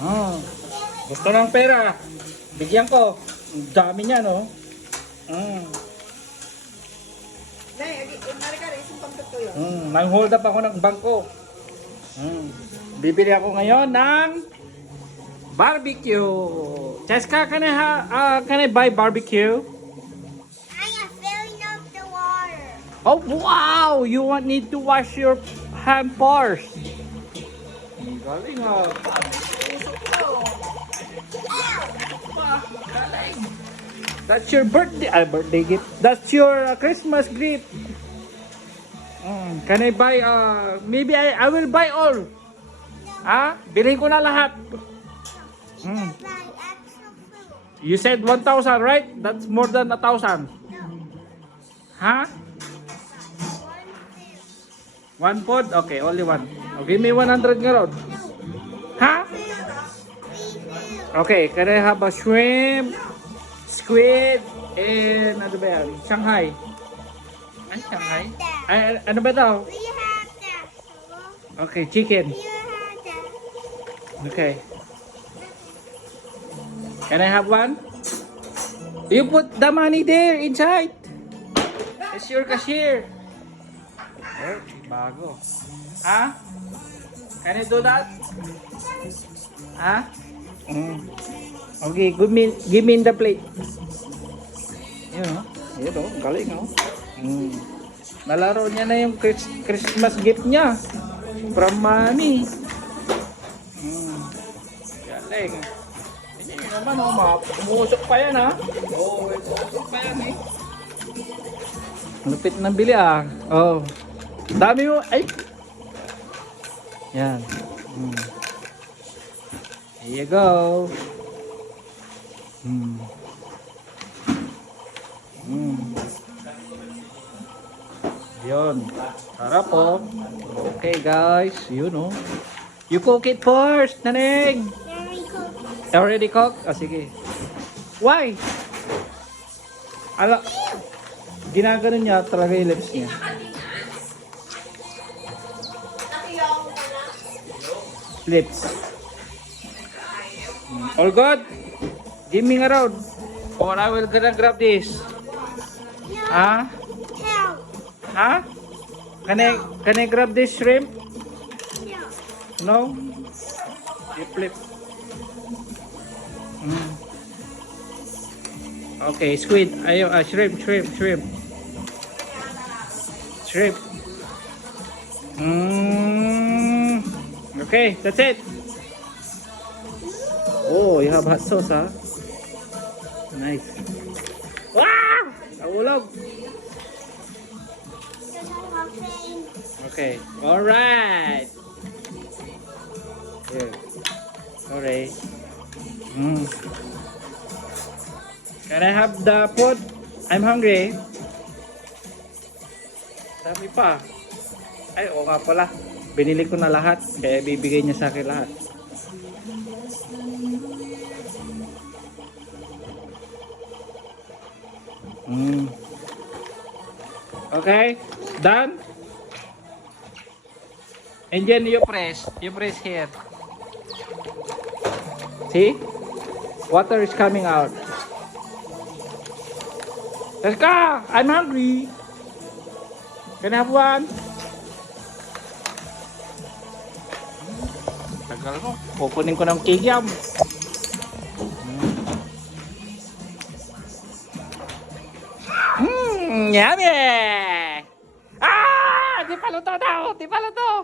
Oh. Gusto ng pera. Bigyan ko. Ang dami niya, no? Nang-hold up ako ng bangko. Bibili ako ngayon ng barbecue. Cheska, can I buy barbecue? I am filling up the water. Oh, wow! You need to wash your hand first. Galing ha. Galing. That's your birthday gift. That's your Christmas gift. Can I buy, maybe I will buy all. Bilhin ko na lahat. Buy extra food. You said 1,000, right? That's more than 1,000. Huh? One food? Okay, only one. Oh, give me 100 nga ron. Huh? Okay, can I have a shrimp, squid, and ano ba yan? Shanghai. Ay, Shanghai? Ay, ano ba daw? We have that. Okay, chicken. You have that. Okay. Can I have one? You put the money there inside. It's your cashier. Oh, bago. Ha? Can you do that? Ha? Okay, give me in the plate. Yun o, galing o. Nalaro niya na yung Christmas gift niya. From mommy. Galing. Hindi naman o, umusok pa yan ha. Oo, umusok pa yan eh. Lupit ng bili ah. Oh. Dami mo. Ay. Yan. Here you go. Yun. Sarap po. Okay guys. You know. You cook it first, Nanig. Very cool. Already cooked? Oh, sige. Why? Ginaganon niya talaga yung lips niya. Lips. All good? Give me a round. Or I will gonna grab this. No. Help. Huh? Can I grab this shrimp? No. No? You flip. Okay, squid. Ayo, shrimp. Shrimp. Okay, that's it. Oh, you have hot sauce, huh? Nice. Wow! Nahulog. Okay, alright. Here. Sorry. Can I have the food? I'm hungry. Dami pa. Ay, oo nga pala. Binili ko na lahat. Kaya bibigay niya sa akin lahat. Okay? Done? And then you press. You press here. See? Water is coming out. Let's go! I'm hungry. Can I have one? Tagal mo. Kukunin ko ng kikiam. Yummy! Ah! Di pa luto daw! Di pa luto!